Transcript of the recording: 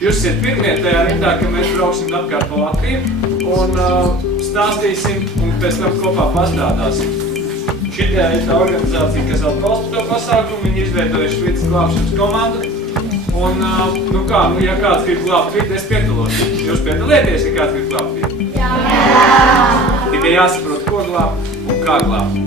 Jūs esat pirmie tajā rindā, ka mēs brauksim apkārt pa Latviju un stāstīsim un pēc tam kopā pastrādāsim. Šitie ir tā organizācija, kas atbalsta to pasākumu, viņi izveidojuši vidas glābšanas komandu. Un, ja kāds grib glābt vidi, es piedalos. Jūs piedalieties, ja kāds grib glābt vidi? Jā! Tikai jāsaprot, ko glābt un kā glābt.